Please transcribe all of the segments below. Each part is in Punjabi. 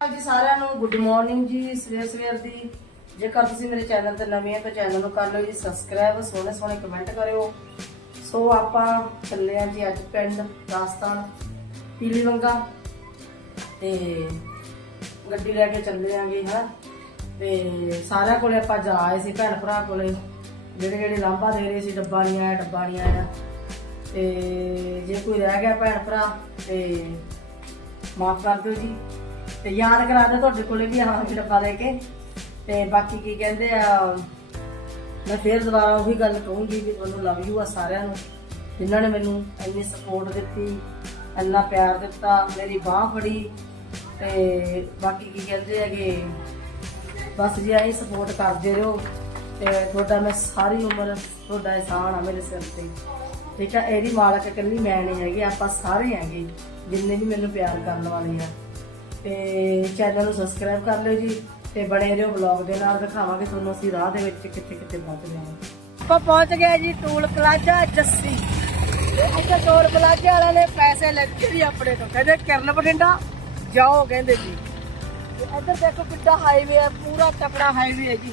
ਜੀ ਸਾਰਿਆਂ ਨੂੰ ਗੁੱਡ ਮਾਰਨਿੰਗ ਜੀ, ਸਵੇਰ ਸਵੇਰ ਦੀ। ਜੇਕਰ ਤੁਸੀਂ ਮੇਰੇ ਚੈਨਲ ਤੇ ਨਵੇਂ ਆ ਤਾਂ ਚੈਨਲ ਨੂੰ ਕਰ ਲਓ ਜੀ ਸਬਸਕ੍ਰਾਈਬ ਸੋਹਣੇ ਸੋਹਣੇ ਕਮੈਂਟ ਕਰਿਓ। ਸੋ ਆਪਾਂ ਚੱਲੇ ਹਾਂ ਜੀ ਅੱਜ ਪਿੰਡ ਰਾਜਸਥਾਨ, ਪੀਲੀ ਵੰਗਾ ਤੇ ਗੱਡੀ ਲੈ ਕੇ ਚੱਲੇ ਆਂਗੇ ਹਾਂ ਤੇ ਸਾਰਿਆਂ ਕੋਲੇ ਆਪਾਂ ਜਾ ਆਏ ਸੀ, ਭੈਣ ਭਰਾ ਕੋਲੇ। ਜਿਹੜੇ ਜਿਹੜੇ ਲਾਂਭਾ ਦੇ ਰਹੇ ਸੀ, ਡੱਬਾ ਨਹੀਂ ਆਇਆ, ਡੱਬਾ ਨਹੀਂ ਆਇਆ। ਤੇ ਜੇ ਕੋਈ ਰਹਿ ਗਿਆ ਭੈਣ ਭਰਾ, ਤੇ ਮਾਫ ਕਰ ਦਿਓ ਜੀ। ਤੇ ਯਾਦ ਕਰਾ ਦਿਓ ਤੁਹਾਡੇ ਕੋਲੇ ਵੀ ਆਹ ਡੱਬਾ ਲੈ ਕੇ। ਤੇ ਬਾਕੀ ਕੀ ਕਹਿੰਦੇ ਆ, ਮੈਂ ਫੇਰ ਦੁਬਾਰਾ ਉਹੀ ਗੱਲ ਕਹੂੰਗੀ ਵੀ ਤੁਹਾਨੂੰ ਲਵ ਯੂ ਆ ਸਾਰਿਆਂ ਨੂੰ। ਜਿਨ੍ਹਾਂ ਨੇ ਮੈਨੂੰ ਇੰਨੀ ਸਪੋਰਟ ਦਿੱਤੀ, ਇੰਨਾ ਪਿਆਰ ਦਿੱਤਾ, ਮੇਰੀ ਬਾਹ ਫੜੀ। ਤੇ ਬਾਕੀ ਕੀ ਕਹਿੰਦੇ ਹੈਗੇ, ਬਸ ਜੀ ਐਂ ਸਪੋਰਟ ਕਰਦੇ ਰਹੋ। ਤੇ ਤੁਹਾਡਾ ਮੈਂ ਸਾਰੀ ਉਮਰ ਤੁਹਾਡਾ ਇਹਸਾਨ ਆ ਮੇਰੇ ਸਿਰ ਤੇ। ਠੀਕ ਆ, ਇਹਦੀ ਮਾਲਕ ਇਕੱਲੀ ਮੈਂ ਨਹੀਂ ਹੈਗੀ, ਆਪਾਂ ਸਾਰੇ ਹੈਗੇ, ਜਿੰਨੇ ਵੀ ਮੈਨੂੰ ਪਿਆਰ ਕਰਨ ਵਾਲੇ ਆ। ਤੇ ਚੈਨਲ ਨੂੰ ਸਬਸਕ੍ਰਾਈਬ ਕਰ ਲਿਓ ਜੀ ਤੇ ਬਣੇ ਰਹੋ ਵਲੌਗ ਦੇ ਨਾਲ, ਦਿਖਾਵਾਂਗੇ ਤੁਹਾਨੂੰ ਅਸੀਂ ਰਾਹ ਦੇ ਵਿੱਚ ਕਿੱਥੇ ਕਿੱਥੇ ਪਹੁੰਚਦੇ ਹਾਂ। ਆਪਾਂ ਪਹੁੰਚ ਗਏ ਜੀ ਟੂਲ ਪਲਾਜ਼ਾ ਜੱਸੀ। ਇੱਥੇ ਟੂਲ ਪਲਾਜ਼ਾ ਵਾਲਿਆਂ ਨੇ ਪੈਸੇ ਲੱਗੇ ਜੀ ਆਪਣੇ ਤੋਂ ਕਹਿੰਦੇ, ਕਿਰਨ ਬਠਿੰਡਾ, ਜਾਓ, ਕਹਿੰਦੇ ਜੀ। ਇੱਧਰ ਦੇਖੋ ਕਿੱਡਾ ਹਾਈਵੇ ਹੈ ਪੂਰਾ ਤਕੜਾ ਹਾਈਵੇ ਹੈ ਜੀ।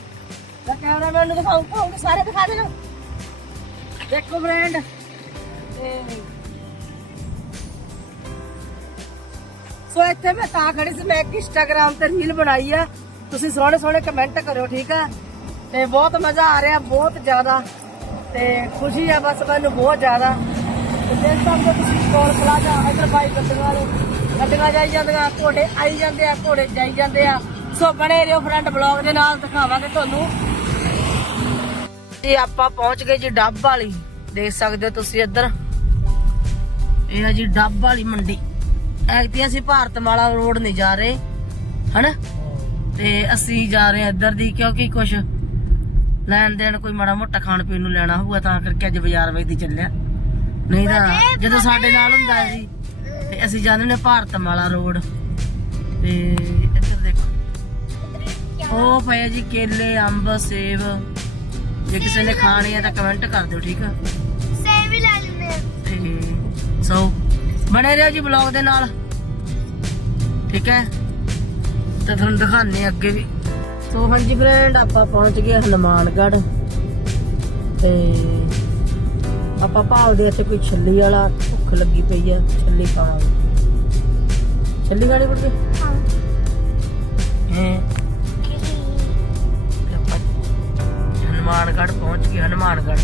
ਤਾਂ ਕੈਮਰਾਮੈਨ ਨੂੰ ਦਿਖਾਉਂ ਕਹੂੰਗਾ ਸਾਰੇ ਦਿਖਾ ਦੇਣਾ। ਦੇਖੋ ਫਰੈਂਡ ਤੇ ਸੋ ਇੱਥੇ ਮੈਂ ਤਾਂ ਖੜੀ ਸੀ, ਮੈਂ ਇੱਕ ਇੰਸਟਾਗ੍ਰam ਤੇ ਰੀਲ ਬਣਾਈ ਆ। ਤੁਸੀਂ ਸੋਹਣੇ ਸੋਹਣੇ ਕਮੈਂਟ ਕਰਿਓ, ਠੀਕ ਆ? ਤੇ ਬਹੁਤ ਮਜ਼ਾ ਆ ਰਿਹਾ, ਬਹੁਤ ਜ਼ਿਆਦਾ। ਤੇ ਖੁਸ਼ੀ ਆ ਬਸ, ਮੈਨੂੰ ਬਹੁਤ ਜ਼ਿਆਦਾ। ਤੇ ਦੇਖ ਸਕਦੇ ਤੁਸੀਂ ਕੋਲ ਪਲਾਜ਼ਾ ਇੱਧਰ ਬਾਈ ਗੱਡੀਆਂ ਵਾਲੇ, ਗੱਡੀਆਂ ਜਾਈ ਜਾਂਦੀਆਂ, ਘੋੜੇ ਆਈ ਜਾਂਦੇ ਆ, ਘੋੜੇ ਜਾਈ ਜਾਂਦੇ ਆ। ਸੋ ਬਣੇ ਰਹੋ ਫਰੰਟ ਬਲੌਗ ਦੇ ਨਾਲ, ਦਿਖਾਵਾਂਗੇ ਤੁਹਾਨੂੰ। ਜੀ ਆਪਾਂ ਪਹੁੰਚ ਗਏ ਜੀ ਡੱਬ ਵਾਲੀ, ਦੇਖ ਸਕਦੇ ਹੋ ਤੁਸੀਂ ਇੱਧਰ। ਇਹ ਆ ਜੀ ਡੱਬ ਵਾਲੀ ਮੰਡੀ। ਐਕਤੀ ਅਸੀਂ ਭਾਰਤਮਾਲਾ ਰੋਡ ਨਹੀਂ ਜਾ ਰਹੇ ਹਨਾ? ਤੇ ਅਸੀਂ ਜਾ ਰਹੇ ਇੱਧਰ ਦੀ ਕਿਉਂਕਿ ਕੁਛ ਲੈਣ ਦੇਣ ਕੋਈ ਮਾੜਾ ਮੋਟਾ ਖਾਣ ਪੀਣ ਨੂੰ ਲੈਣਾ ਹੋਊਗਾ ਤਾਂ ਕਰਕੇ ਅੱਜ ਬਾਜ਼ਾਰ ਵੇਚਦੀ ਚੱਲਿਆ। ਨਹੀਂ ਤਾਂ ਜਦੋਂ ਸਾਡੇ ਨਾਲ ਹੁੰਦਾ ਸੀ ਤੇ ਅਸੀਂ ਜਾਂਦੇ ਨੇ ਭਾਰਤਮਾਲਾ ਰੋਡ। ਤੇ ਇੱਧਰ ਦੇਖੋ। ਉਹ ਪਏ ਜੀ ਕੇਲੇ ਅੰਬ ਸੇਬ। ਜੇ ਕਿਸੇ ਨੇ ਖਾਣੇ ਆ ਤਾਂ ਕਮੈਂਟ ਕਰ ਦਿਓ ਠੀਕ ਆ? ਸੇਵ ਵੀ ਲੈ ਤੇ ਸੋ ਬਣੇ ਰਹੋ ਜੀ ਬਲੌਗ ਦੇ ਨਾਲ। ਠੀਕ ਹੈ? ਤੇ ਤੁਹਾਨੂੰ ਦਿਖਾਣੇ ਅੱਗੇ ਵੀ। ਸੋ ਹਾਂਜੀ ਫਰੈਂਡ ਆਪਾਂ ਪਹੁੰਚ ਗਏ ਹਨੂਮਾਨਗੜ੍ਹ। ਤੇ ਆਪਾਂ ਭਾਲਦੇ ਇੱਥੇ ਕੋਈ ਛੱਲੀ ਵਾਲਾ ਭੁੱਖ ਲੱਗੀ ਪਈ ਆ ਛੱਲੀ ਖਾਵਾਂਗੇ ਛੱਲੀ ਖਾਣੀ ਪੜਦੀ ਹਾਂ। ਹੈ? ਹਨੂਮਾਨਗੜ੍ਹ ਪਹੁੰਚ ਗਏ ਹਨੂਮਾਨਗੜ੍ਹ।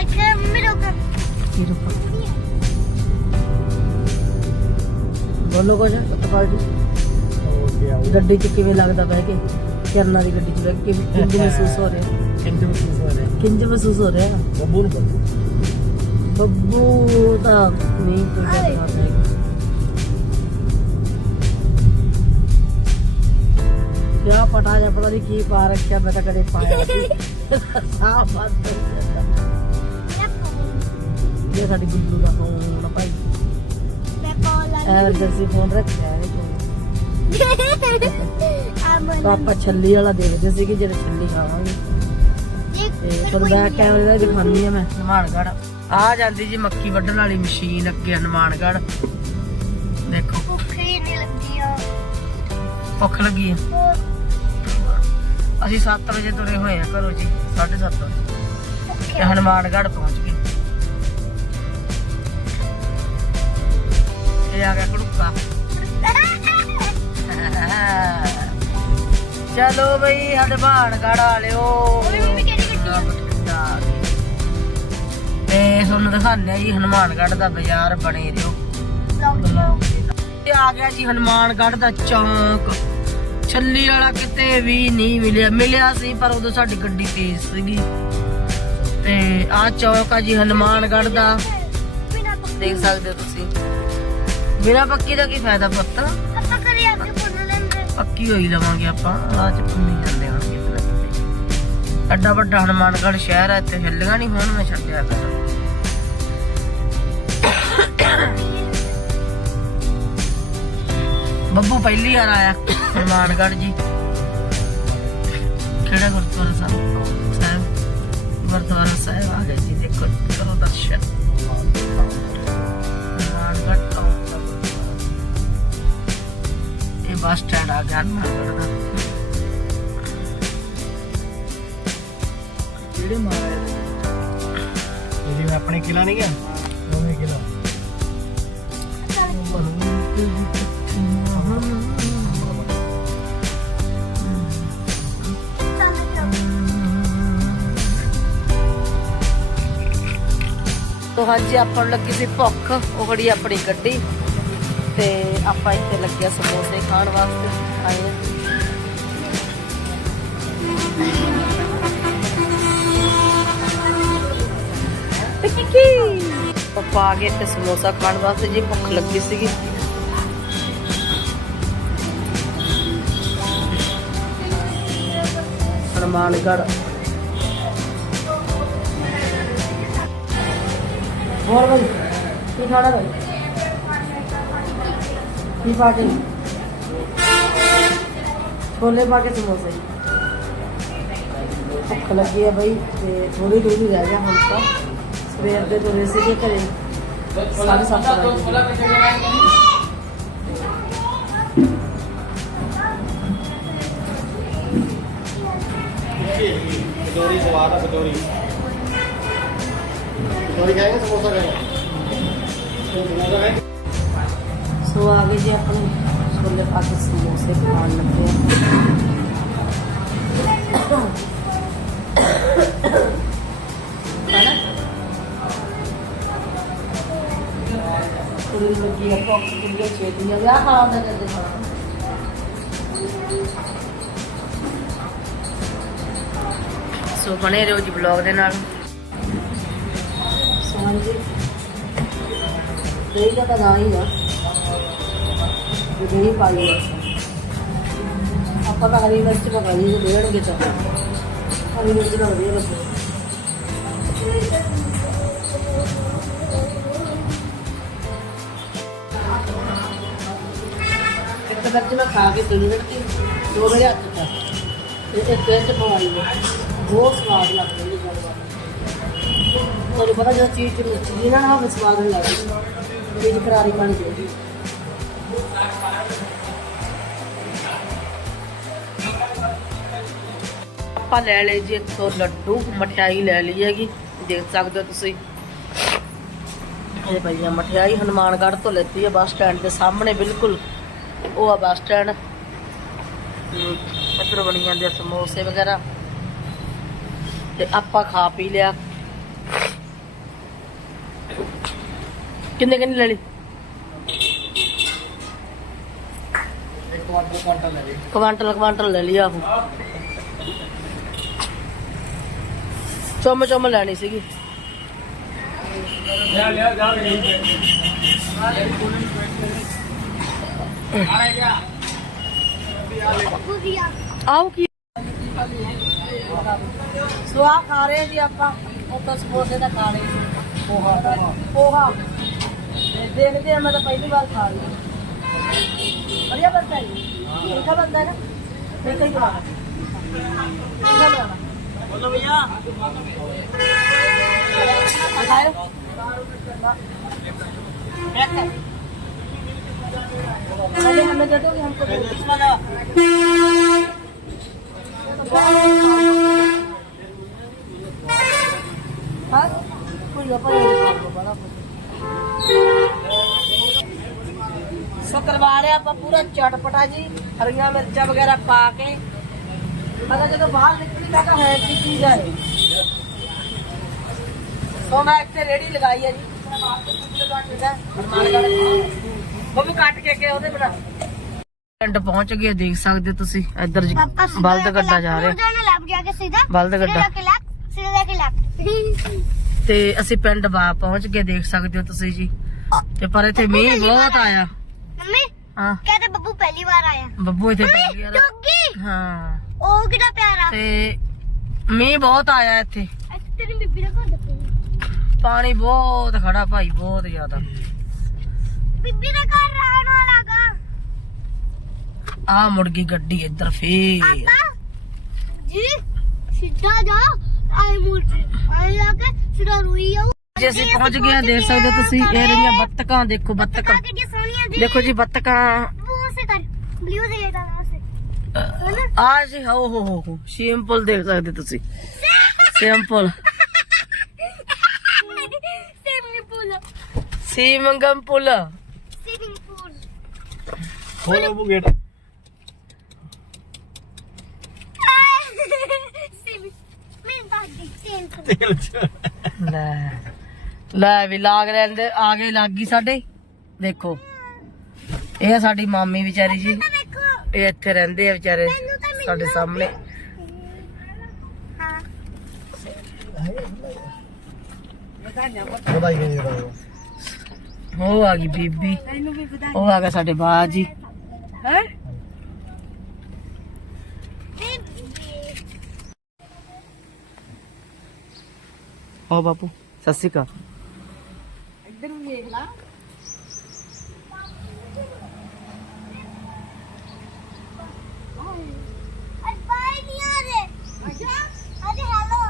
ਇੱਕ ਮੇਰੇ ਕੋਲ ਬੋਲੋ ਕੁਝ ਸਤਪਾਲ ਜੀ। ਗੱਡੀ 'ਚ ਕਿਵੇਂ ਲੱਗਦਾ ਬਹਿ ਕੇ? ਕਿਰਨਾਂ ਦੀ ਗੱਡੀ 'ਚ ਬਹਿ ਕੇ ਕਿਵੇਂ ਕਿੰਜ ਮਹਿਸੂਸ ਹੋ ਰਿਹਾ? ਕਿੰਜ ਮਹਿਸੂਸ ਹੋ ਰਿਹਾ? ਬੱਬੂ ਤਾਂ ਨਹੀਂ ਕੋਈ ਗੱਲ ਹੈ ਕਿਆ ਪਟਾ ਜਾ ਪਤਾ ਨਹੀਂ ਕੀ ਪਾ ਰੱਖਿਆ ਮੈਂ ਤਾਂ ਕਦੇ ਪਾਇਆ ਨਹੀਂ ਸਾਫ਼ ਬਾਤ ਇਹ ਸਾਡੀ ਗੁੱਲੂ ਦਾ ਫੋਨ ਭਾਈ। ਕੋਲ ਐਮਰਜੈਂਸੀ ਫੋਨ ਰੱਖਿਆ ਹੈ ਆ ਤਾਂ ਆਪਾਂ ਛੱਲੀ ਵਾਲਾ ਦੇਖਦੇ ਸੀ ਕਿ ਜਿਹੜੇ ਛੱਲੀ ਖਾਵਾਂਗੇ। ਤੇ ਤੁਹਾਨੂੰ ਬੈਕ ਕੈਮਰੇ ਦਾ ਦਿਖਾਉਂਦੀ ਆ ਮੈਂ। ਹਨੂਮਾਨਗੜ੍ਹ। ਆ ਜਾਂਦੀ ਜੀ ਮੱਕੀ ਵੱਢਣ ਵਾਲੀ ਮਸ਼ੀਨ ਅੱਗੇ ਹਨੂਮਾਨਗੜ੍ਹ। ਦੇਖੋ। ਭੁੱਖ ਹੀ ਨਹੀਂ ਲੱਗਦੀ ਆ। ਭੁੱਖ ਲੱਗੀ ਆ। ਅਸੀਂ 7 ਵਜੇ ਤੁਰੇ ਹੋਏ ਆ ਘਰੋਂ ਜੀ 7:30 ਵਜੇ। ਤੇ ਪਹੁੰਚ ਆ ਗਿਆ ਕੜੁੱਕਾ ਚਲੋ ਬਈ ਵਾਲਿਓ? ਬਠਿੰਡਾ ਆ? ਗਈ। ਤੇ ਤੁਹਾਨੂੰ ਦਿਖਾਉਂਦੇ ਆ ਜੀ ਹਨੂਮਾਨਗੜ੍ਹ ਦਾ ਬਾਜ਼ਾਰ ਬਣੇ ਰਿਓ ਆ ਗਿਆ ਜੀ ਹਨੂਮਾਨਗੜ੍ਹ ਦਾ ਚੌਂਕ। ਛੱਲੀ ਵਾਲਾ ਕਿਤੇ ਵੀ ਨਹੀਂ ਮਿਲਿਆ। ਮਿਲਿਆ ਸੀ ਪਰ ਉਦੋਂ ਸਾਡੀ ਗੱਡੀ ਤੇਜ਼ ਸੀਗੀ। ਤੇ ਆ ਚੌਂਕ ਆ ਜੀ ਹਨੂਮਾਨਗੜ੍ਹ ਦਾ। ਦੇਖ ਸਕਦੇ ਹੋ ਤੁਸੀਂ। ਬਿਨਾ ਪੱਕੀ ਦਾ ਕੀ ਫਾਇਦਾ ਪੁੱਤ? ਆਪਾਂ ਕਰੀ ਅੱਗੇ ਪੁੱਲ ਲੈਂਦੇ। ਪੱਕੀ ਹੋਈ ਲਵਾਂਗੇ ਆਪਾਂ ਰਾਹ ਚ ਪੁੰਨੀ ਜਾਂਦੇ ਕਿਤੇ ਐਡਾ ਵੱਡਾ ਹਨੂਮਾਨਗੜ੍ਹ ਸ਼ਹਿਰ ਹੈ ਇੱਥੇ ਹਿੱਲੀਆਂ ਨਹੀਂ ਹੁਣ ਮੈਂ ਛੱਡਿਆ ਕਰ ਬੱਬੂ ਪਹਿਲੀ ਵਾਰ ਆਇਆ ਹਨੂਮਾਨਗੜ੍ਹ ਜੀ। ਕਿਹੜਾ ਗੁਰਦੁਆਰਾ ਸਾਹਿਬ? ਸਾਹਿਬ ਗੁਰਦੁਆਰਾ ਸਾਹਿਬ ਆ ਗਏ ਜੀ ਦੇਖੋ ਕਰੋ ਦਰਸ਼ਨ। ਬੱਸ ਸਟੈਂਡ ਆ ਗਿਆ ਨਾ। ਜਿਹੜੇ ਮਾਰੇ ਜਿਵੇਂ ਆਪਣੇ ਕਿਲਾ ਨਹੀਂ ਗਿਆ? ਉਵੇਂ ਕਿਲਾ। ਤੋ ਹਾਂਜੀ, ਆਪਾਂ ਨੂੰ ਲੱਗੀ ਸੀ ਭੁੱਖ, ਉਹ ਖੜੀ ਆਪਣੀ ਗੱਡੀ। ਤੇ ਆਪਾਂ ਇੱਥੇ ਲੱਗਿਆ ਸਮੋਸੇ ਖਾਣ ਵਾਸਤੇ। ਆਏ ਹਾਂ। ਆਪਾਂ ਆ ਗਏ ਤੇ ਸਮੋਸਾ ਖਾਣ ਵਾਸਤੇ, ਜੀ ਭੁੱਖ ਲੱਗੀ ਸੀਗੀ। ਹਨੂਮਾਨਗੜ੍ਹ ਹੋਰ ਬਈ, ਕੀ ਖਾਣਾ ਬਈ? ਕੀ ਪਾ ਕੇ ਛੋਲੇ ਪਾ ਕੇ ਸਮੋਸੇ ਭੁੱਖ ਲੱਗੀ ਆ ਬਈ ਤੇ ਥੋੜੀ ਥੋੜੀ ਰਹਿ ਗਿਆ ਹੁਣ ਤਾਂ ਸਵੇਰ ਦੇ ਤੁਰੇ ਸੀਗੇ ਘਰੇ ਸਾਢੇ ਸੱਤ ਵਜੇ ਕਚੋਰੀ ਸਵਾਦ ਆ ਕਚੋਰੀ ਕਚੋਰੀ ਖਾਏਗਾ ਸਮੋਸਾ ਖਾਏਗਾ ਸਮੋਸਾ ਖਾਏਗਾ ਸੋ ਆ ਗਏ ਜੀ ਆਪਣੇ ਛੋਲੇ ਪਾ ਕੇ ਸਮੋਸੇ ਖਾਣ ਲੱਗੇ ਆ। ਹੈਨਾ ਕੁੜੀ ਲੱਗੀ ਆ ਭੁੱਖ ਕੁੜੀ ਛੇਤੀ ਆ ਵਿਆਹ ਖਾਣ ਦਾ ਜਦ ਖਾਣਾ ਸੋ ਬਣੇ ਰਹੋ ਜੀ ਬਲੌਗ ਦੇ ਨਾਲ। ਸੋ ਹਾਂਜੀ। ਇਹ ਤਾਂ ਨਾ ਹੀ ਆ। ਜਿਹੜੀ ਪਾਈ ਆਪਾਂ ਤਾਂ ਹਰੀ ਮਿਰਚ ਪਕਾਈ ਜੇ ਦੇਣਗੇ ਤਾਂ ਹਰੀ ਮਿਰਚ ਨਾਲ ਵਧੀਆ ਲੱਗੂ। ਇੱਕ ਮਿਰਚ ਮੈਂ ਖਾ ਕੇ ਤੁਲੀ ਰੜਕੀ ਦੋ ਮੇਰੇ ਹੱਥ ਚ। ਤੇ ਇੱਕ ਪਵਾਈ ਬਹੁਤ ਸਵਾਦ ਲੱਗਦੀ ਹੈ ਗੱਲ ਤੁਹਾਨੂੰ ਪਤਾ ਜਦੋਂ ਚੀਜ਼ ਚ ਮਿਰਚ ਜੀ ਨਾ ਹੋਵੇ ਸਵਾਦ ਨਹੀਂ ਲੱਗਦੀ। ਚੀਜ਼ ਕਰਾਰੀ ਬਣ ਜਾਏਗੀ ਆਪਾਂ ਲੈ ਲਏ ਜੀ ਇੱਥੋਂ ਲੱਡੂ ਮਠਿਆਈ ਲੈ ਲਈ ਹੈਗੀ। ਦੇਖ ਸਕਦੇ ਹੋ ਤੁਸੀਂ। ਇਹ ਭਈਆ ਮਠਿਆਈ ਹਨੂਮਾਨਗੜ੍ਹ ਤੋਂ ਲੈਤੀ ਹੈ ਬੱਸ ਸਟੈਂਡ ਦੇ ਸਾਹਮਣੇ ਬਿਲਕੁਲ। ਉਹ ਆ ਬੱਸ ਸਟੈਂਡ। ਇੱਧਰ ਬਣੀ ਜਾਂਦੇ ਸਮੋਸੇ ਵਗੈਰਾ। ਤੇ ਆਪਾਂ ਖਾ ਪੀ ਲਿਆ। ਕਿੰਨੇ ਕਿੰਨੇ ਲੈ ਲਈ ਕੁਆਂਟਲ ਕੁਆਂਟਲ ਲੈ ਲਈ ਕੁਆਂਟਲ ਕੁਆਂਟਲ ਲੈ ਲਿਆ ਉਹ ਚੁੰਮ ਚੁੰਮ ਲੈਣੀ ਸੀਗੀ। ਲਿਆ ਲਿਆ ਜਾ ਲਈ ਵਧੀਆ ਆਓ ਕੀ? ਸੋ ਆ ਖਾ ਰਹੇ ਜੀ ਆਪਾਂ। ਉੱਤੋਂ ਸਮੋਸੇ ਦਾ ਖਾ ਰਹੇ ਪੋਹਾ ਪੋਹਾ। ਤੇ ਦੇਖਦੇ ਆ ਮੈਂ ਤਾਂ ਪਹਿਲੀ ਵਾਰ ਖਾ ਰਹੀ ਵਧੀਆ ਬਣਦਾ ਹੈ ਠੀਕ ਹੈ ਬਣਦਾ ਹੈ ਨਾ ਹੀ ਬਣਾਉਣਾ ਠੀਕ ਹੈ हाँ? शुक्रवार है, आप पूरा चटपटा जी हरिया मिर्चा वगैरह पा के मतलब जो तो बाहर निकल। ਲਗਾਈ ਹੈ ਜੀ। ਉਹ ਵੀ ਕੱਟ ਕੇ ਕੇ ਉਹਦੇ ਬਣਾ। ਪਿੰਡ ਪਹੁੰਚ ਗਏ ਦੇਖ ਸਕਦੇ ਤੁਸੀਂ। ਇੱਧਰ ਜੀ ਬਲਦ ਗੱਡਾ ਜਾ ਰਿਹਾ। ਜਾਣਾ ਲੱਗ ਗਿਆ ਕਿ ਸਿੱਧਾ? ਬਲਦ ਗੱਡਾ। ਸਿੱਧਾ ਕਿ ਤੇ ਅਸੀਂ ਪਿੰਡ ਬਾ ਪਹੁੰਚ ਗਏ ਦੇਖ ਸਕਦੇ ਹੋ ਤੁਸੀਂ ਜੀ। ਤੇ ਪਰ ਇੱਥੇ ਮੀਂਹ ਬਹੁਤ ਆਇਆ। ਮੰਮੀ ਹਾਂ। ਕਹਿੰਦੇ ਬੱਬੂ ਪਹਿਲੀ ਵਾਰ ਆਇਆ। ਬੱਬੂ ਇੱਥੇ ਪੈ ਗਿਆ ਨਾ। ਡੋਗੀ ਹਾਂ। ਉਹ ਕਿਹੜਾ ਪਿਆਰਾ? ਤੇ ਮੀਂਹ ਬਹੁਤ ਆਇਆ ਇੱਥੇ। ਇੱਥੇ ਤੇਰੀ ਬੀਬੀ ਦਾ ਘਰ ਦੇਖੋ ਪਾਣੀ ਬਹੁਤ ਖੜਾ ਭਾਈ ਬਹੁਤ ਜ਼ਿਆਦਾ। ਬੀਬੀ ਦਾ ਘਰ ਰਹਿਣ ਵਾਲਾ ਗਾ। ਆ ਮੁੜ ਗਈ ਗੱਡੀ ਇੱਧਰ ਫੇਰ। ਪਾਪਾ ਜੀ ਸਿੱਧਾ ਜਾ ਆਏ ਮੂਰਤੀ ਆਏ ਆ ਕੇ ਸਿੱਧਾ ਰੋਈ ਆਉ ਜੇ ਅਸੀਂ ਪਹੁੰਚ ਗਏ ਹਾਂ, ਦੇਖ ਸਕਦੇ ਹੋ ਤੁਸੀਂ ਇਹ ਰਹੀਆਂ ਬੱਤਕਾਂ ਦੇਖੋ ਬੱਤਕਾਂ ਕਿ ਸੋਹਣੀਆਂ ਜੀ। ਦੇਖੋ ਜੀ ਬੱਤਕਾਂ। ਕਰ ਬਲੂ ਦੇ ਦਾ ਆ ਜੀ ਹੋ ਹੋ ਹੋ ਸਿੰਪਲ ਦੇਖ ਸਕਦੇ ਤੁਸੀਂ। Simple swimming pool swimming pool. ਖੋਲੋ ਗੇਟ। ਲੈ ਲੈ ਵੀ ਲਾਗ ਲੈਂਦੇ ਆ ਗਏ ਲੱਗੀ ਸਾਡੇ। ਦੇਖੋ। ਇਹ ਆ ਸਾਡੀ ਮਾਮੀ ਵਿਚਾਰੀ ਜੀ। ਇਹ ਇੱਥੇ ਰਹਿੰਦੇ ਆ ਵਿਚਾਰੇ ਸਾਡੇ ਸਾਹਮਣੇ। ਹਾਂ। ਵਧਾਈ ਉਹ ਆ ਗਈ ਬੀਬੀ। ਉਹ ਆ ਗਿਆ ਸਾਡੇ ਬਾਜੀ ਹੈ? ਉਹ ਬਾਪੂ ਸਤਿ ਸ਼੍ਰੀ ਅਕਾਲ ਅੱਜ ਬਾਈ ਨਹੀਂ ਆ ਰਹੇ ਅੱਛਾ ਅੱਜ ਹੈਲੋ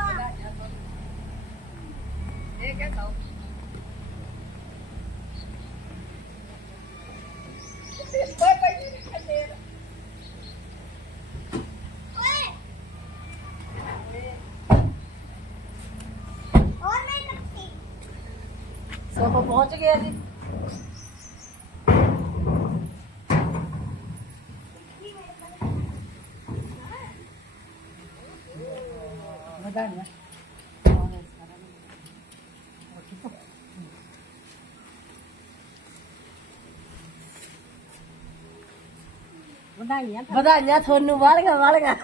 ਓਏ ਹੋਰ ਨਹੀਂ ਕੱਟੀ ਸਭ ਪਹੁੰਚ ਗਏ ਜੀ ਵਧਾਈਆਂ ਤੁਹਾਨੂੰ ਵਾਲੀਆਂ ਵਾਲੀਆਂ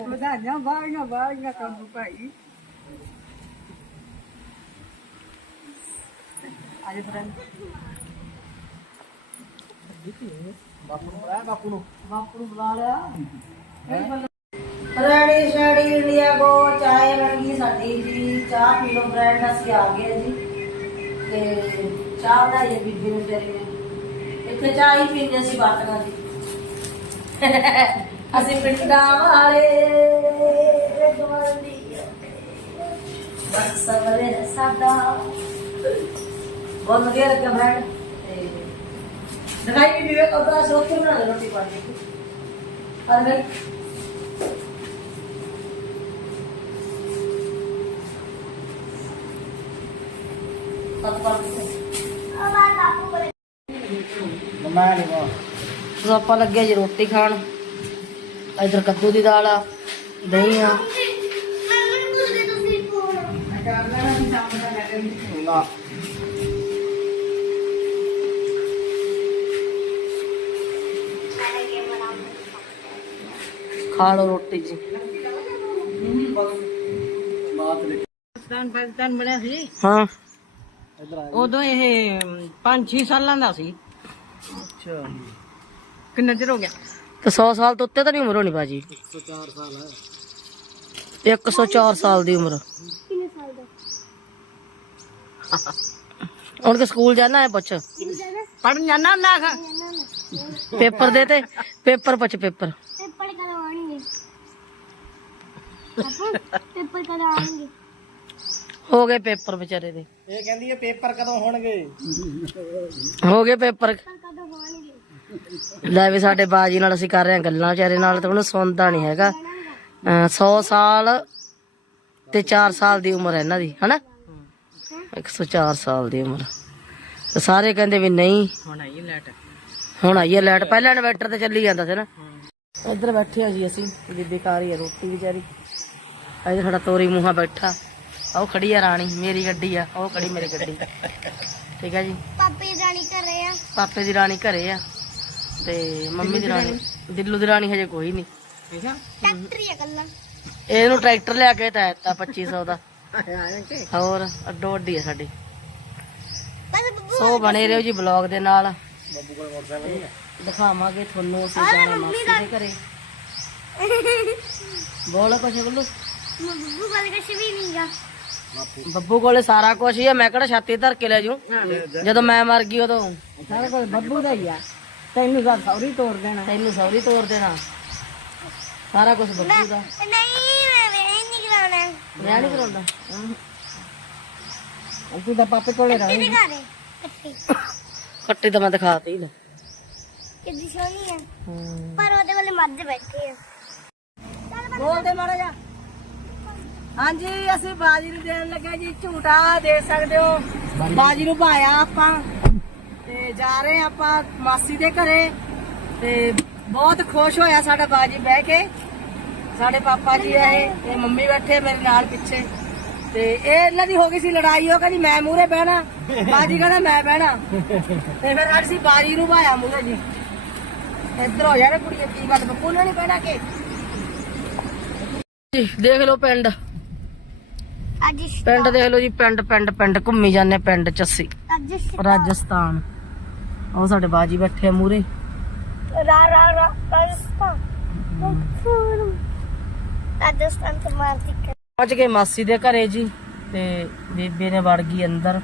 ਵਧਾਈਆਂ ਵਾਲੀਆਂ ਵਾਲੀਆਂ ਕੰਬੂ ਭਾਈ ਆਜੇ ਫਰੈਂਡ ਬਾਪੂ ਨੂੰ ਬੁਲਾਇਆ ਬਾਪੂ ਨੂੰ ਬਾਪੂ ਨੂੰ ਬੁਲਾ ਲਿਆ ਰੈਡੀ ਸ਼ੈਡੀ ਇੰਡੀਆ ਗੋ ਚਾय ਬਣ ਸਾਡੀ ਜੀ ਚਾਹ ਪੀ ਲਓ ਫਰੈਂਡ ਅਸੀਂ ਆ ਗਏ ਜੀ ਤੇ ਚਾਹ ਬਣਾਈ ਬੀਬੀ ਨੇ ਤੇਰੀ ਨੇ ਇੱਥੇ ਚਾਹ ਹੀ ਪੀਂਦੇ ਸੀ ਬਾਟੀਆਂ ਜੀ ਅਸੀਂ ਪਿੰਡਾਂ ਵਾਲੇ ਗਵਾਂਢੀ ਬਸ ਸਵਰੇ ਸਾਡਾ। ਬਹੁਤ ਵਧੀਆ ਲੱਗਾ ਫਰੈਂਡ। ਤੇ ਦਿਖਾਈ ਵੀ ਵਿਵੇਕ ਅਬਰਾ ਸੋਚ ਬਣਾ ਦੇ ਰੋਟੀ ਪਾਣੀ। ਪਰ ਮੈਂ ਤਤ ਪਰ ਅਬਾ ਬਾਪੂ ਬੋਲੇ ਮੈਂ ਨਹੀਂ ਵਾ ਸੋ ਆਪਾਂ ਲੱਗੇ ਜੀ ਰੋਟੀ ਖਾਣ। ਇਧਰ ਕੱਦੂ ਦੀ ਦਾਲ ਆ ਦਹੀਂ ਆ। ਮੈਂ ਮੈਨੂੰ ਬੋਲਦੇ ਤੁਸੀਂ ਫੋਨ ਨਾ। ਖਾ ਲਓ ਰੋਟੀ ਜੀ। ਪਾਕਿਸਤਾਨ ਪਾਕਿਸਤਾਨ ਬਣਿਆ ਸੀ। ਹਾਂ। ਇਧਰ ਆ ਉਦੋਂ ਇਹ 5-6 ਸਾਲਾਂ ਦਾ ਸੀ। ਅੱਛਾ। ਕਿੰਨਾ ਚਿਰ ਹੋ ਗਿਆ? ਤੇ 100 ਸਾਲ ਤੋਂ ਉੱਤੇ ਤਾਂ ਨਹੀਂ ਉਮਰ ਹੋਣੀ ਬਾਜੀ 104 ਸਾਲ ਹੈ 104 ਸਾਲ ਦੀ ਉਮਰ। ਕਿੰਨੇ ਸਾਲ ਦਾ ਹੁਣ ਕਿ ਸਕੂਲ ਜਾਣਾ ਹੈ ਪੁੱਛ। ਪੜਨ ਜਾਣਾ ਖਾ ਪੇਪਰ ਦੇ ਤੇ ਪੇਪਰ ਪੁੱਛ ਪੇਪਰ ਪੇਪਰ ਕਰਵਾਉਣਗੇ ਪੇਪਰ ਹੋ ਗਏ ਪੇਪਰ ਵਿਚਾਰੇ ਦੇ। ਇਹ ਕਹਿੰਦੀ ਹੈ ਪੇਪਰ ਕਦੋਂ ਹੋਣਗੇ? ਹੋ ਗਏ ਪੇਪਰ। ਕਦੋਂ ਹੋਣਗੇ? ਲੈ ਵੀ ਸਾਡੇ ਬਾਜੀ ਨਾਲ ਅਸੀਂ ਕਰ ਰਹੇ ਹਾਂ ਗੱਲਾਂ ਵਿਚਾਰੇ ਨਾਲ ਤੇ ਉਹਨੂੰ ਸੁਣਦਾ ਨਹੀਂ ਹੈਗਾ। 100 ਸਾਲ ਤੇ 4 ਸਾਲ ਦੀ ਉਮਰ ਹੈ ਇਹਨਾਂ ਦੀ ਹਨਾ? 104 ਸਾਲ ਦੀ ਉਮਰ। ਤੇ ਸਾਰੇ ਕਹਿੰਦੇ ਵੀ ਨਹੀਂ। ਹੁਣ ਆਈ ਲੈਟ। ਹੁਣ ਆਈ ਹੈ ਲਾਈਟ ਪਹਿਲਾਂ ਇਨਵਰਟਰ ਤੇ ਚੱਲੀ ਜਾਂਦਾ ਸੀ ਨਾ। ਇੱਧਰ ਬੈਠੇ ਆ ਜੀ ਅਸੀਂ ਬੀਬੀ ਖਾ ਰਹੀ ਹੈ ਰੋਟੀ ਵਿਚਾਰੀ। ਇੱਧਰ ਸਾਡਾ ਤੋਰੀ ਮੂੰਹਾ ਬੈਠਾ ਆਹ ਉਹ ਖੜੀ ਆ ਰਾਣੀ ਮੇਰੀ ਗੱਡੀ ਆ ਉਹ ਖੜੀ ਮੇਰੀ ਗੱਡੀ। ਠੀਕ ਹੈ ਜੀ? ਪਾਪੇ ਰਾਣੀ ਰਹੇ ਆ। ਪਾਪੇ ਦੀ ਰਾਣੀ ਘਰੇ ਆ ਤੇ ਮੰਮੀ ਦੀ ਰਾਣੀ ਦਿੱਲੂ ਦੀ ਰਾਣੀ ਹਜੇ ਕੋਈ ਨਹੀਂ। ਅੱਛਾ ਫੈਕਟਰੀ ਆ ਕੱਲਾ ਇਹਨੂੰ ਟਰੈਕਟਰ ਲਿਆ ਕੇ ਤਾਂ ਦਿੱਤਾ 2500 ਦਾ। ਹੋਰ ਅੱਡੋ ਅੱਡੀ ਆ ਸਾਡੀ। ਬਸ ਬੱਬੂ ਸੋ ਬਣੇ ਰਹੋ ਜੀ ਬਲੌਗ ਦੇ ਨਾਲ। ਬੱਬੂ ਕੋਲ ਮੋਟਰਸਾਈਕਲ ਨਹੀਂ ਹੈ? ਦਿਖਾਵਾਂਗੇ ਤੁਹਾਨੂੰ ਅਸੀਂ ਜਾਣਾ ਮਾਸੀ ਦੇ ਘਰੇ। ਬੋਲ ਕੁਛ ਗੁੱਲੂ ਬੱਬੂ ਵਾਲੇ ਕੁਛ ਵੀ ਨਹੀਂਗਾ ਬੱਬੂ ਕੋਲੇ ਸਾਰਾ ਕੁਝ ਹੀ ਆ ਮੈਂ ਕਿਹੜਾ ਛਾਤੀ ਧਰ ਕੇ ਲੈ ਜੂ ਜਦੋਂ ਮੈਂ ਮਰ ਗਈ ਉਦੋਂ। ਸਾਰਾ ਕੁਝ ਬੱਬੂ ਦਾ ਹੀ ਆ। ਤੈਨੂੰ ਤਾਂ ਸੌਰੀ ਤੋੜ ਦੇਣਾ। ਤੈਨੂੰ ਸੌਰੀ ਤੋਰ ਦੇਣਾ। ਸਾਰਾ ਕੁਝ ਬੱਬੂ ਦਾ। ਨਹੀਂ ਮੈਂ ਵੇ ਨਹੀਂ ਕਰਾਉਣਾ ਮੈਂ ਨਹੀਂ ਕਰਾਉਂਦਾ ਤੂੰ ਤਾਂ ਪਾਪੇ ਕੋਲੇ ਰਹਿ ਹੈ ਕੱਟੀ। ਤਾਂ ਮੈਂ ਦਿਖਾਤੀ ਲੈ ਕਿੱਡੀ ਸੋਹਣੀ ਆ। ਪਰ ਉਹਦੇ ਵਾਲੇ ਮੱਝ ਬੈਠੇ ਆ। ਬੋਲਦੇ ਮਾੜਾ ਜਾ ਹਾਂਜੀ ਅਸੀਂ ਬਾਜੀ ਨੂੰ ਦੇਣ ਲੱਗੇ ਜੀ ਝੂਟਾ ਦੇ ਸਕਦੇ ਹੋ। ਬਾਜੀ। ਨੂੰ ਭਾਇਆ ਆਪਾਂ। ਤੇ ਜਾ ਰਹੇ ਆਪਾਂ ਮਾਸੀ ਦੇ ਘਰੇ। ਤੇ ਬਹੁਤ ਖੁਸ਼ ਹੋਇਆ ਸਾਡਾ ਬਾਜੀ ਬਹਿ ਕੇ। ਸਾਡੇ ਪਾਪਾ ਜੀ ਆਏ ਤੇ ਮੰਮੀ ਬੈਠੇ ਮੇਰੇ ਨਾਲ ਪਿੱਛੇ। ਤੇ ਇਹ ਇਹਨਾਂ ਦੀ ਹੋ ਗਈ ਸੀ ਲੜਾਈ ਉਹ ਕਹਿੰਦੀ ਮੈਂ ਮੂਹਰੇ ਬਹਿਣਾ। ਬਾਜੀ ਕਹਿੰਦਾ ਮੈਂ ਬਹਿਣਾ। ਤੇ ਫਿਰ ਅਸੀਂ ਬਾਜੀ ਨੂੰ ਭਾਇਆ ਮੂਹਰੇ ਜੀ। ਇੱਧਰ ਹੋ ਜਾਣਾ ਕੁੜੀਏ ਕੀ ਗੱਲ ਨੇ ਨਹੀਂ ਬਹਿਣਾ ਕਿ? ਜੀ ਦੇਖ ਲਓ ਪਿੰਡ। ਅੱਜ ਪਿੰਡ ਦੇਖ ਲਓ ਜੀ ਪਿੰਡ ਪਿੰਡ ਪਿੰਡ ਘੁੰਮੀ ਜਾਂਦੇ ਪਿੰਡ ਚ ਅਸੀਂ। ਰਾਜਸਥਾਨ। ਉਹ ਸਾਡੇ ਬਾਜੀ ਬੈਠੇ ਆ ਮੂਰੇ ਰਾ ਰਾ ਰਾ ਰਾਜਸਥਾਨ। ਰਾਜਸਥਾਨ ਤੋਂ ਮਾਰਦੀ ਪਹੁੰਚ ਗਏ ਮਾਸੀ ਦੇ ਘਰੇ ਜੀ ਤੇ ਬੇਬੇ ਨੇ ਵੜ ਗਈ ਅੰਦਰ।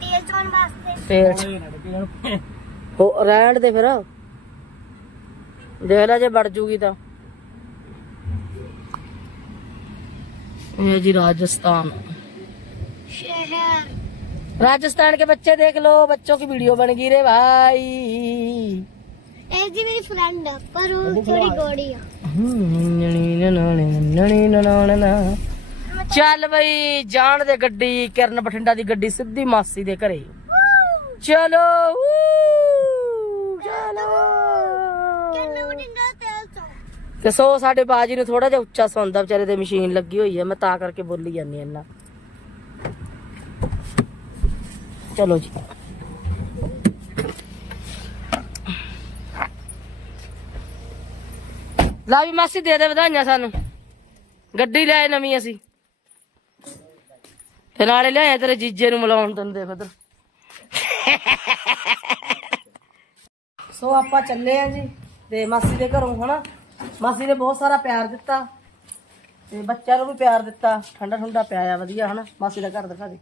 ਤੇਲ ਚੋਣ ਵਾਸਤੇ। ਪੇਟ ਹੋ ਰਹਿਣ ਦੇ ਫਿਰ। ਦੇਖ ਲੈ ਜੇ ਵੜ ਜੂਗੀ ਤਾਂ। ਇਹ ਜੀ ਰਾਜਸਥਾਨ ਸ਼ਹਿਰ राजस्थान के बच्चे देख लो बच्चों की वीडियो बन गई रे भाई ਇਹ ਜੀ ਮੇਰੀ ਫਰੈਂਡ ਆ ਪਰ ਉਹ ਥੋੜੀ ਗੋੜੀ ਆ ਚੱਲ ਬਈ ਜਾਣ ਦੇ ਗੱਡੀ ਕਿਰਨ ਬਠਿੰਡਾ ਦੀ ਗੱਡੀ ਸਿੱਧੀ ਮਾਸੀ ਦੇ ਘਰੇ ਚਲੋ ਵੂ, ਚਲੋ ਕਿੰਨੇ ਵਡਿੰਗਾ ਤੇਲ ਚੋਂ ਤੇ ਸੋ ਸਾਡੇ ਬਾਜੀ ਨੂੰ ਥੋੜਾ ਜਿਹਾ ਉੱਚਾ ਸੌਂਦਾ ਵਿਚਾਰੇ ਤੇ ਮਸ਼ੀਨ ਲੱਗੀ ਹੋਈ ਹੈ, ਮੈਂ ਤਾਂ ਕਰਕੇ ਬੋਲੀ ਜਾਂਦੀ ਇੰਨਾ। ਚਲੋ ਜੀ। ਲਾ ਵੀ ਮਾਸੀ, ਦੇ ਦੇ ਵਧਾਈਆਂ ਸਾਨੂੰ। ਗੱਡੀ ਲੈ ਨਵੀਂ ਅਸੀਂ। ਤੇ ਨਾਲੇ ਲਿਆਏ ਤੇਰੇ ਜੀਜੇ ਨੂੰ ਮਿਲਾਉਣ ਦਿੰਦੇ ਫਦਰ ਸੋ ਆਪਾਂ ਚੱਲੇ ਆ ਜੀ, ਤੇ ਮਾਸੀ ਦੇ ਘਰੋਂ ਹਨਾ। ਮਾਸੀ ਨੇ ਬਹੁਤ ਸਾਰਾ ਪਿਆਰ ਦਿੱਤਾ ਤੇ ਬੱਚਿਆਂ ਨੂੰ ਵੀ ਪਿਆਰ ਦਿੱਤਾ। ਠੰਡਾ ਠੰਡਾ ਪਿਆਇਆ ਵਧੀਆ ਹਨਾ ਮਾਸੀ ਦਾ ਘਰ ਦਿਖਾ ਦੇ।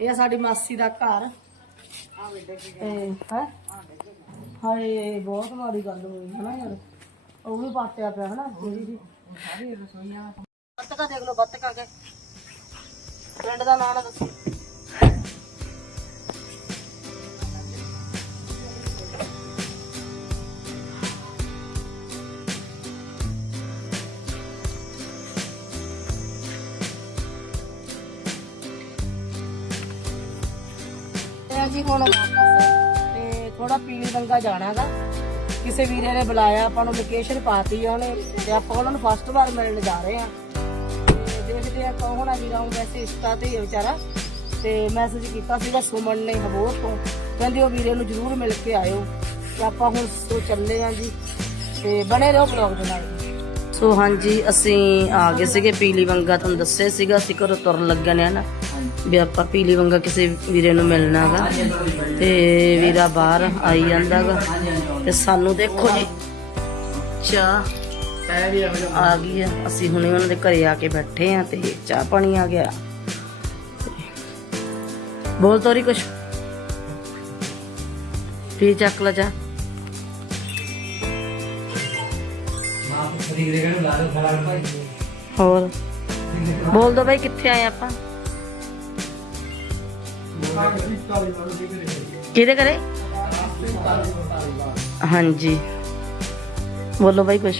ਇਹ ਆ ਸਾਡੀ ਮਾਸੀ ਦਾ ਘਰ। ਤੇ ਹੈ? ਹਾਏ ਬਹੁਤ ਮਾੜੀ ਗੱਲ ਹੋਈ ਹਨਾ ਯਾਰ। ਉਹ ਵੀ ਪਾਟਿਆ ਪਿਆ ਹਨਾ ਜਿਹੜੀ ਜੀ ਬੱਤਕਾ ਦੇਖ ਲਓ ਬੱਤਕਾ ਕੇ। ਪਿੰਡ ਦਾ ਨਾਂ ਨਾ ਦੱਸੋ। ਤੇ ਹੁਣ ਵਾਪਸ ਤੇ ਥੋੜਾ ਪੀਲੀ ਬੰਗਾ ਜਾਣਾਗਾ। ਕਿਸੇ ਵੀਰੇ ਨੇ ਬੁਲਾਇਆ, ਆਪਾਂ ਨੂੰ ਲੋਕੇਸ਼ਨ ਪਾਤੀ ਆ ਉਹਨੇ, ਤੇ ਆਪਾਂ ਉਹਨਾਂ ਨੂੰ ਫਸਟ ਵਾਰ ਮਿਲਣ ਜਾ ਰਹੇ ਆ। ਦੇਖਦੇ ਆ ਕੌਣ ਆ ਵੀਰਾ ਉਹ ਵੈਸੇ ਇੰਸਟਾ ਤੇ ਹੀ ਆ ਵਿਚਾਰਾ। ਤੇ ਮੈਸੇਜ ਕੀਤਾ ਸੀਗਾ ਸੁਮਨ ਨੇ ਹਬੋਰ ਤੋਂ। ਕਹਿੰਦੇ ਉਹ ਵੀਰੇ ਨੂੰ ਜ਼ਰੂਰ ਮਿਲ ਕੇ ਆਇਓ। ਤੇ ਆਪਾਂ ਹੁਣ ਸੋ ਚੱਲੇ ਆ ਜੀ। ਤੇ ਬਣੇ ਰਹੋ ਬਲੌਗ ਦੇ ਨਾਲ। ਸੋ ਹਾਂਜੀ, ਅਸੀਂ ਆ ਗਏ ਸੀਗੇ ਪੀਲੀ ਵੰਗਾ, ਤੁਹਾਨੂੰ ਦੱਸਿਆ ਸੀਗਾ, ਅਸੀਂ ਘਰੋਂ ਤੁਰਨ ਲੱਗਣ ਆ ਨਾ ਵੀ ਆਪਾਂ ਪੀਲੀ ਵੰਗਾ ਕਿਸੇ ਵੀਰੇ ਨੂੰ ਮਿਲਣਾਗਾ ਤੇ ਵੀਰਾ ਬਾਹਰ ਆਈ ਜਾਂਦਾਗਾ ਤੇ ਸਾਨੂੰ ਦੇਖੋ ਜੀ ਚਾਹ ਆ ਗਈ ਆ। ਅਸੀਂ ਹੁਣੇ ਉਹਨਾਂ ਦੇ ਘਰੇ ਆ ਕੇ ਬੈਠੇ ਆ ਤੇ ਚਾਹ ਪਾਣੀ ਆ ਗਿਆ। ਬੋਲ ਤੋਰੀ ਕੁਛ। ਪੀ ਚੱਕ ਲਾ ਜਾ ਹੋਰ। ਬੋਲ ਦੋ ਬਾਈ ਕਿੱਥੇ ਆਏ ਆਪਾਂ? ਕਿਹਦੇ ਕਰੇ ਹਾਂਜੀ। ਬੋਲੋ ਬਾਈ ਕੁਛ।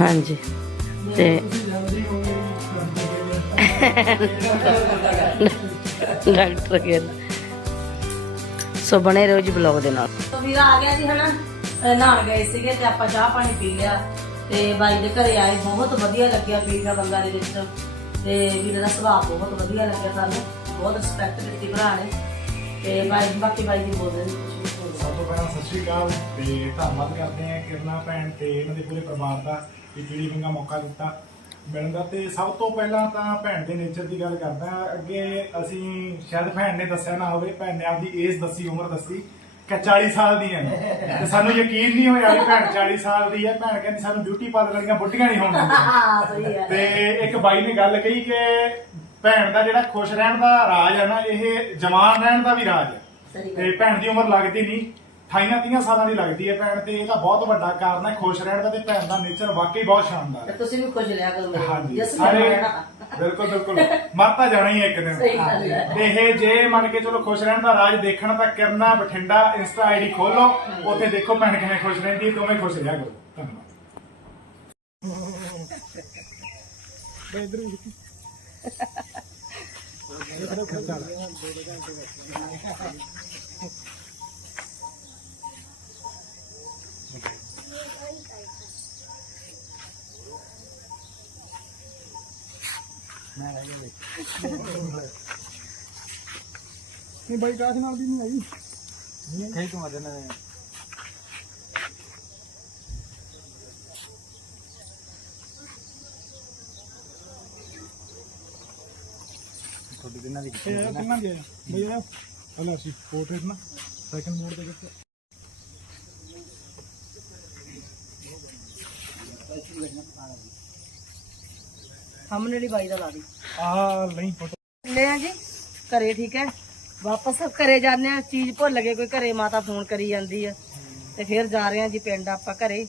ਹਾਂਜੀ। ਤੇ ਡਾਕਟਰ ਕੇ ਸੋ ਬਣੇ ਰਹੋ ਜੀ ਬਲੌਗ ਦੇ ਨਾਲ। ਵੀਰਾ ਆ ਗਿਆ ਜੀ, ਹਨਾ? ਅਹ ਗਏ ਸੀਗੇ ਤੇ ਆਪਾਂ ਚਾਹ ਪਾਣੀ ਪੀ ਲਿਆ ਤੇ ਬਾਈ ਦੇ ਘਰੇ ਆਏ, ਬਹੁਤ ਵਧੀਆ ਲੱਗਿਆ ਵੀਰ ਦਾ ਦੇ ਵਿੱਚ। ਤੇ ਵੀਰ ਦਾ ਸੁਭਾਅ ਬਹੁਤ ਵਧੀਆ ਲੱਗਿਆ ਸਾਨੂੰ, ਬਹੁਤ ਰਿਸਪੈਕਟ ਦਿੱਤੀ ਭਰਾ ਨੇ। ਤੇ ਬਾਈ, ਬਾਕੀ ਬਾਈ ਦੀ ਬੋਲ ਰਹੇ ਸਭ ਤੋਂ ਪਹਿਲਾਂ ਸਤਿ ਸ਼੍ਰੀ ਅਕਾਲ ਤੇ ਧੰਨਵਾਦ ਕਰਦੇ ਹਾਂ ਕਿਰਨਾ ਭੈਣ ਤੇ ਇਹਨਾਂ ਦੇ ਪੂਰੇ ਪਰਿਵਾਰ ਦਾ ਕਿ ਜਿਹੜੀ ਮੰਗਾ ਮੌਕਾ ਦਿੱਤਾ। ਮਿਲਣ ਦਾ ਤੇ ਸਭ ਤੋਂ ਪਹਿਲਾਂ ਤਾਂ ਭੈਣ ਦੇ ਨੇਚਰ ਦੀ ਗੱਲ ਕਰਦਾ, ਅੱਗੇ ਅਸੀਂ ਸ਼ਾਇਦ ਭੈਣ ਨੇ ਦੱਸਿਆ ਨਾ ਹੋਵੇ, ਭੈਣ ਨੇ ਆਪਦੀ ਏਜ ਦੱਸੀ, ਉਮਰ ਦੱਸੀ। ਕਿ 40 ਸਾਲ ਦੀ ਹੈ ਤੇ ਸਾਨੂੰ ਯਕੀਨ ਨਹੀਂ ਹੋਇਆ ਵੀ ਭੈਣ 40 ਸਾਲ ਦੀ ਹੈ। ਭੈਣ ਕਹਿੰਦੀ ਸਾਨੂੰ ਬਿਊਟੀ ਪਾਰਲਰ ਵਾਲੀਆਂ ਬੁੱਢੀਆਂ ਨਹੀਂ ਹੋਣ ਦਿੰਦੀਆਂ ਹਾਂ ਸਹੀ ਹੈ। ਤੇ ਇੱਕ ਬਾਈ ਨੇ ਗੱਲ ਕਹੀ ਕਿ ਭੈਣ ਦਾ ਜਿਹੜਾ ਖੁਸ਼ ਰਹਿਣ ਦਾ ਰਾਜ ਹੈ ਨਾ ਇਹ ਜਵਾਨ ਰਹਿਣ ਦਾ ਵੀ ਰਾਜ ਹੈ। ਤੇ ਭੈਣ ਦੀ ਉਮਰ ਲੱਗਦੀ ਨਹੀਂ। 28 30 ਸਾਲਾਂ ਦੀ ਲੱਗਦੀ ਹੈ ਭੈਣ ਤੇ ਇਹਦਾ ਬਹੁਤ ਵੱਡਾ ਕਾਰਨ ਹੈ ਖੁਸ਼ ਰਹਿਣ ਦਾ ਤੇ ਭੈਣ ਦਾ ਨੇਚਰ ਵਾਕਈ ਬਹੁਤ ਸ਼ਾਨਦਾਰ ਤੇ ਹੈ ਤੁਸੀਂ ਵੀ ਖੁਸ਼ ਲਿਆ ਕਰੋ ਮੇਰੇ ਹਾਂਜੀ ਸਾਰੇ ਬਿਲਕੁਲ ਬਿਲਕੁਲ। ਮਰ ਤਾਂ ਜਾਣਾ ਹੀ ਹੈ ਇੱਕ ਸਹੀ ਦਿਨ ਗੱਲ ਹੈ। ਤੇ ਇਹ ਜੇ ਮੰਨ ਕੇ ਚਲੋ ਖੁਸ਼ ਰਹਿਣ ਦਾ ਰਾਜ ਦੇਖਣ ਤਾਂ ਕਿਰਨਾ ਬਠਿੰਡਾ ਇੰਸਟਾ ਆਈਡੀ ਖੋਲੋ ਉੱਥੇ ਦੇਖੋ ਭੈਣ ਕਿਵੇਂ ਖੁਸ਼ ਰਹਿੰਦੀ ਹੈ ਦੋਵੇਂ ਖੁਸ਼ ਰਿਹਾ ਕਰੋ। ਧੰਨਵਾਦ। ਨਹੀਂ ਬਾਈ ਕਾਸ਼ ਨਾਲ ਵੀ ਨਹੀਂ ਆਈ। ਕਹੀ ਤੂੰ ਅਜੇ ਨਾ ਤੁਹਾਡੇ ਦਿਨਾਂ ਦੀ ਕਿੰਨਾ ਗਿਆ ਬਈ ਇਹ? ਹਲਾ ਸੀ ਪੋਰਟਰੇਟ ਨਾ ਸੈਕੰਡ ਮੋਡ ਤੇ ਕਿੱਥੇ ਸਾਹਮਣੇ ਵਾਲੀ ਬਾਈ ਦਾ ਲਾ ਦੀ। ਆ ਨਹੀਂ ਫੋਟੋ ਲੈ ਆ ਜੀ ਘਰੇ ਠੀਕ ਹੈ। ਵਾਪਸ ਘਰੇ ਜਾਂਦੇ ਆ ਚੀਜ਼ ਭੁੱਲ ਗਏ ਕੋਈ ਘਰੇ ਮਾਤਾ ਫੋਨ ਕਰੀ ਜਾਂਦੀ ਆ। ਤੇ ਫਿਰ ਜਾ ਰਹੇ ਆ ਜੀ ਪਿੰਡ ਆਪਾਂ ਘਰੇ।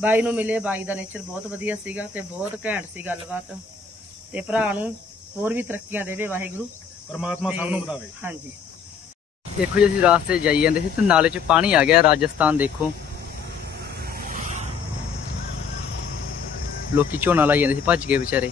ਬਾਈ ਨੂੰ ਮਿਲੇ ਬਾਈ ਦਾ ਨੇਚਰ ਬਹੁਤ ਵਧੀਆ ਸੀਗਾ ਤੇ ਬਹੁਤ ਘੈਂਟ ਸੀ ਗੱਲਬਾਤ। ਤੇ ਭਰਾ ਨੂੰ ਹੋਰ ਵੀ ਤਰੱਕੀਆਂ ਦੇਵੇ ਵਾਹਿਗੁਰੂ। ਪਰਮਾਤਮਾ ਸਭ ਨੂੰ ਬਤਾਵੇ ਹਾਂਜੀ। ਦੇਖੋ ਜੀ ਅਸੀਂ ਰਾਸਤੇ ਜਾਈ ਜਾਂਦੇ ਸੀ ਤੇ ਨਾਲੇ 'ਚ ਪਾਣੀ ਆ ਗਿਆ ਰਾਜਸਥਾਨ ਦੇਖੋ। ਲੋਕੀ ਝੋਨਾ ਲਾਈ ਜਾਂਦੇ ਸੀ ਭੱਜ ਗਏ ਵਿਚਾਰੇ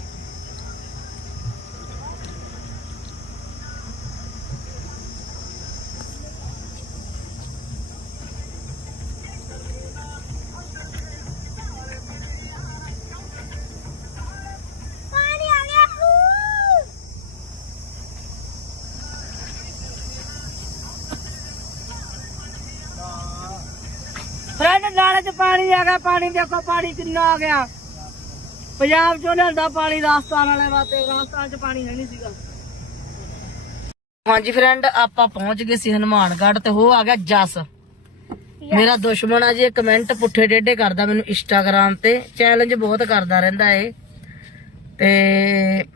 ਪਾਣੀ ਆ ਗਿਆ ਹੂ ਫਰੈਂਡ ਨਾਲੇ 'ਚ ਪਾਣੀ ਆ ਗਿਆ ਪਾਣੀ ਦੇਖੋ ਪਾਣੀ ਕਿੰਨਾ ਆ ਗਿਆ? ਪੰਜਾਬ 'ਚੋਂ ਲਿਆਂਦਾ ਪਾਣੀ ਰਾਜਸਥਾਨ ਵਾਲੇ ਵਾਸਤੇ ਰਾਜਸਥਾਨ 'ਚ ਪਾਣੀ ਹੈ ਨਹੀਂ ਸੀਗਾ। ਹਾਂਜੀ ਫਰੈਂਡ ਆਪਾਂ ਪਹੁੰਚ ਗਏ ਸੀ ਹਨੂਮਾਨਗੜ੍ਹ ਤੇ ਉਹ ਆ ਗਿਆ ਜਸ। ਮੇਰਾ ਦੁਸ਼ਮਣ ਆ ਜੀ ਇਹ ਕਮੈਂਟ ਪੁੱਠੇ ਡੇਡੇ ਕਰਦਾ ਮੈਨੂੰ ਇੰਸਟਾਗ੍ਰam ਤੇ। ਚੈਲੰਜ ਬਹੁਤ ਕਰਦਾ ਰਹਿੰਦਾ ਏ ਤੇ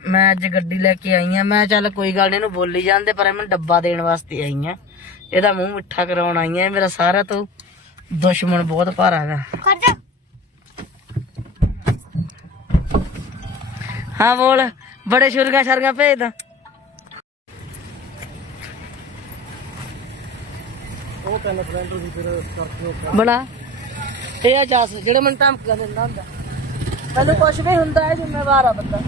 ਮੈਂ ਅੱਜ ਗੱਡੀ ਲੈ ਕੇ ਆਈ ਆ ਮੈਂ ਚੱਲ ਕੋਈ ਗੱਲ ਨਹੀਂ ਇਹਨੂੰ ਬੋਲੀ ਜਾਂਦੇ ਪਰ ਇਹ ਮੈਨੂੰ ਡੱਬਾ ਦੇਣ ਵਾਸਤੇ ਆਈ ਆ ਇਹਦਾ ਮੂੰਹ ਮਿੱਠਾ ਕਰਾਉਣ ਆਈ ਆ ਮੇਰਾ ਸਾਰਿਆਂ ਤੋਂ। ਦੁਸ਼ਮਣ ਬਹੁਤ ਭਾਰਾ ਹੈਗਾ ਖੜ ਜਾ। ਹਾਂ ਬੋਲ। ਬੜੇ ਸ਼ੁਰਗਾ ਸ਼ਰਗਾ ਭੇਜਦਾ। ਉਹ ਤਿੰਨ ਫਰੈਂਡ ਤੁਸੀਂ ਫਿਰ ਕਰਕੇ ਬਣਾ ਇਹ ਆ ਜਸ ਜਿਹੜਾ ਮੈਨੂੰ ਧਮਕੀਆਂ ਦਿੰਦਾ ਹੁੰਦਾ। ਮੈਨੂੰ ਕੁਛ ਵੀ ਹੁੰਦਾ ਹੈ ਜ਼ਿੰਮੇਵਾਰ ਆ ਬੰਦਾ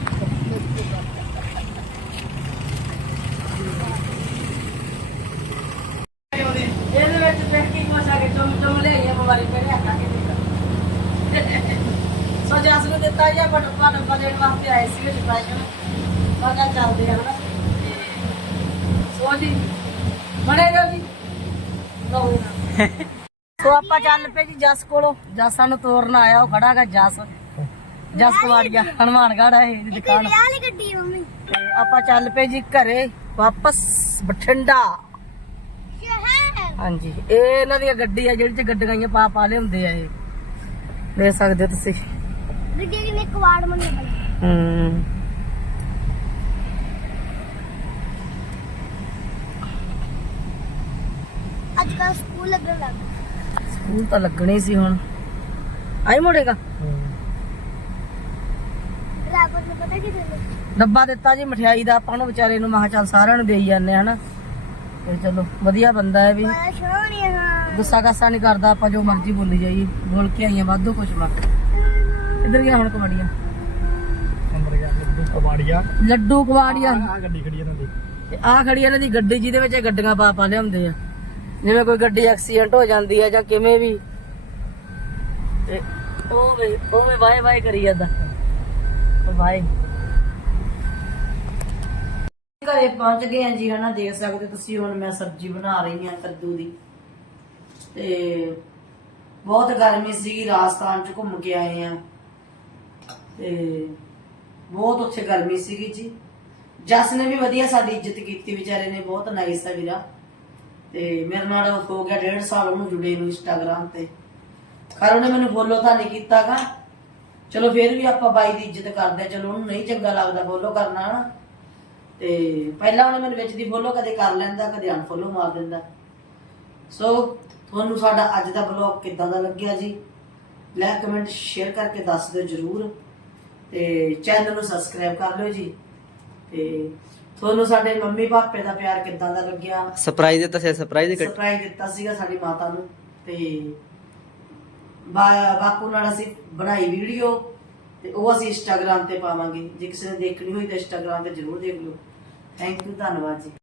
ਇਹਦੇ ਵਿੱਚ ਬੈਠੀ ਕੋਸ਼ਾ ਕੇ ਚੁੰਮ ਚੁੰਮ ਲੈ ਆਈਆਂ ਬਿਮਾਰੀ ਪੜੇ ਆ ਕੇ ਸੋ ਜਸ ਨੂੰ ਦਿੱਤਾ ਜਾਂ ਬਟ ਬਟ ਬਦਲਣ ਵਾਸਤੇ ਆਏ ਸੀ ਡਿਪਰੈਸ਼ਨ ਬਾਗਾ ਚੱਲਦੇ ਆ ਤੇ ਸੋ ਜੀ ਬਣੇਗਾ ਜੀ। ਲਓ ਨਾ ਸੋ ਆਪਾਂ ਚੱਲ ਪਏ ਜੀ ਜਸ ਕੋਲੋਂ। ਜਸ ਸਾਨੂੰ ਤੋਰਨ ਆਇਆ ਉਹ ਖੜਾਗਾ ਜਸ। ਜਸ ਕੁਵਾੜੀਆ ਹਨੂਮਾਨਗੜ੍ਹ ਹੈ ਇਹਦੀ ਦੁਕਾਨ ਆਪਾਂ ਚੱਲ ਪਏ ਜੀ ਘਰੇ ਵਾਪਸ ਬਠਿੰਡਾ। ਹਾਂਜੀ। ਇਹ ਇਹਨਾਂ ਦੀ ਗੱਡੀ ਆ ਜਿਹੜੀ ਚ ਗੱਡੀਆਂ ਪਾ ਪਾ ਲਿਆਉਂਦੇ ਆ ਇਹ। ਦੇਖ ਸਕਦੇ ਹੋ ਤੁਸੀਂ। ਗੱਡੀ ਕਿਨੇ ਕਵਾੜ ਮੰਨੇ ਬਣੀ। ਹੂੰ। ਅੱਜ ਕੱਲ ਸਕੂਲ ਲੱਗਣ ਲੱਗ ਗਏ। ਸਕੂਲ ਤਾਂ ਲੱਗਣੀ ਸੀ ਹੁਣ। ਆਈ ਮੋੜੇਗਾ? ਰਾਪਰ ਨੂੰ ਪਤਾ ਕੀ ਦਿੰਦੇ? ਡੱਬਾ ਦਿੱਤਾ ਜੀ ਮਠਿਆਈ ਦਾ। ਆਪਾਂ ਨੂੰ ਵਿਚਾਰੇ ਨੂੰ ਮਹਾ ਚੱਲ ਸਾਰਿਆਂ ਨੂੰ ਦੇਈ ਜਾਂਦੇ ਆ ਹਨਾ? ਤੇ ਚਲੋ ਵਧੀਆ ਬੰਦਾ ਹੈ ਵੀ। ਬੜਾ ਸੋਹਣੀ ਹਾਂ ਗੁੱਸਾ ਕਾਸਾ ਨਹੀਂ ਕਰਦਾ ਆਪਾਂ ਜੋ ਮਰਜ਼ੀ ਬੋਲੀ ਜਾਈਏ। ਬੋਲ ਕੇ ਆਈਆਂ ਵਾਧੂ ਕੁਛ ਵਾ। ਇੱਧਰ ਗਿਆ ਹੁਣ ਕਬੜੀਆਂ। ਅੰਦਰ ਗਿਆ ਕਬਾੜੀਆ? ਲੱਡੂ ਕਵਾੜੀਆਂ ਆ ਗੱਡੀ ਖੜੀ ਇਹਨਾਂ ਦੀ। ਤੇ ਆ ਖੜੀ ਇਹਨਾਂ ਦੀ ਗੱਡੀ ਜਿਹਦੇ ਵਿੱਚ ਇਹ ਗੱਡੀਆਂ ਪਾ ਪਾ ਲਿਆਉਂਦੇ ਆ। ਜਿਵੇਂ ਕੋਈ ਗੱਡੀ ਐਕਸੀਡੈਂਟ ਹੋ ਜਾਂਦੀ ਆ ਜਾਂ ਕਿਵੇਂ ਵੀ। ਤੇ ਉਹ ਵੇ ਉਹ ਵੇ ਵਾਏ ਵਾਏ ਕਰੀ ਜਾਂਦਾ। ਉਹ ਵਾਏ। ਘਰੇ ਪਹੁੰਚ ਗਏ ਆ ਜੀ, ਹਨਾ, ਦੇਖ ਸਕਦੇ ਤੁਸੀਂ ਹੁਣ ਮੈਂ ਸਬਜ਼ੀ ਬਣਾ ਰਹੀ ਆ ਕੱਦੂ ਦੀ। ਤੇ ਬਹੁਤ ਗਰਮੀ ਸੀ, ਰਾਜਸਥਾਨ ਚ ਘੁੰਮ ਕੇ ਆਏ ਆ। ਤੇ ਬਹੁਤ ਉੱਥੇ ਗਰਮੀ ਸੀਗੀ ਜੀ। ਜਸ ਨੇ ਵੀ ਵਧੀਆ ਸਾਡੀ ਇੱਜ਼ਤ ਕੀਤੀ, ਵਿਚਾਰੇ ਨੇ ਬਹੁਤ ਨਾਈਸ ਆ ਵੀਰਾ। ਤੇ ਮੇਰੇ ਨਾਲ ਹੋ ਗਿਆ ਡੇਢ ਸਾਲ ਉਹਨੂੰ ਜੁੜੇ ਨੂੰ ਇੰਸਟਾਗ੍ਰam ਤੇ। ਖਰ ਉਹਨੇ ਮੈਨੂੰ ਫੋਲੋ ਤਾਂ ਨਹੀਂ ਕੀਤਾਗਾ। ਚਲੋ, ਫੇਰ ਵੀ ਆਪਾਂ ਬਾਈ ਦੀ ਇੱਜ਼ਤ ਕਰਦੇ ਚਲੋ, ਉਹਨੂੰ ਨਹੀਂ ਚੰਗਾ ਲੱਗਦਾ ਫੋਲੋ ਕਰਨਾ ਨਾ ਤੇ ਪਹਿਲਾਂ ਉਹਨੇ ਮੈਨੂੰ ਵਿੱਚ ਦੀ ਫੋਲੋ ਕਦੇ ਕਰ ਲੈਂਦਾ ਕਦੇ ਅਨਫੋਲੋ ਮਾਰ ਦਿੰਦਾ। ਸੋ ਤੁਹਾਨੂੰ ਸਾਡਾ ਅੱਜ ਦਾ ਵਲੌਗ ਕਿੱਦਾਂ ਦਾ ਲੱਗਿਆ ਜੀ? ਲਾਈਕ ਕਮੈਂਟ ਸ਼ੇਅਰ ਕਰਕੇ ਦੱਸ ਦਿਓ ਜਰੂਰ। ਤੇ ਚੈਨਲ ਨੂੰ ਸਬਸਕ੍ਰਾਈਬ ਕਰ ਲਿਓ ਜੀ। ਤੇ ਤੁਹਾਨੂੰ ਸਾਡੇ ਮੰਮੀ ਪਾਪੇ ਦਾ ਪਿਆਰ ਕਿੱਦਾਂ ਦਾ ਲੱਗਿਆ? ਸਰਪ੍ਰਾਈਜ਼ ਦਿੱਤਾ ਸੀ ਸਰਪ੍ਰਾਈਜ਼ ਸਰਪ੍ਰਾਈਜ਼ ਦਿੱਤਾ ਸੀਗਾ ਸਾਡੀ ਮਾਤਾ ਨੂੰ। ਤੇ ਬਾ- ਬਾਪੂ ਨਾਲ ਅਸੀਂ ਬਣਾਈ ਵੀਡੀਓ ਤੇ ਉਹ ਅਸੀਂ ਇੰਸਟਾਗ੍ਰam ਤੇ ਪਾਵਾਂਗੇ। ਜੇ ਕਿਸੇ ਨੇ ਦੇਖਣੀ ਹੋਈ ਤਾਂ ਇੰਸਟਾਗ੍ਰam ਤੇ ਜਰੂਰ ਦੇਖ ਲਓ। ਥੈਂਕ ਯੂ ਧੰਨਵਾਦ ਜੀ।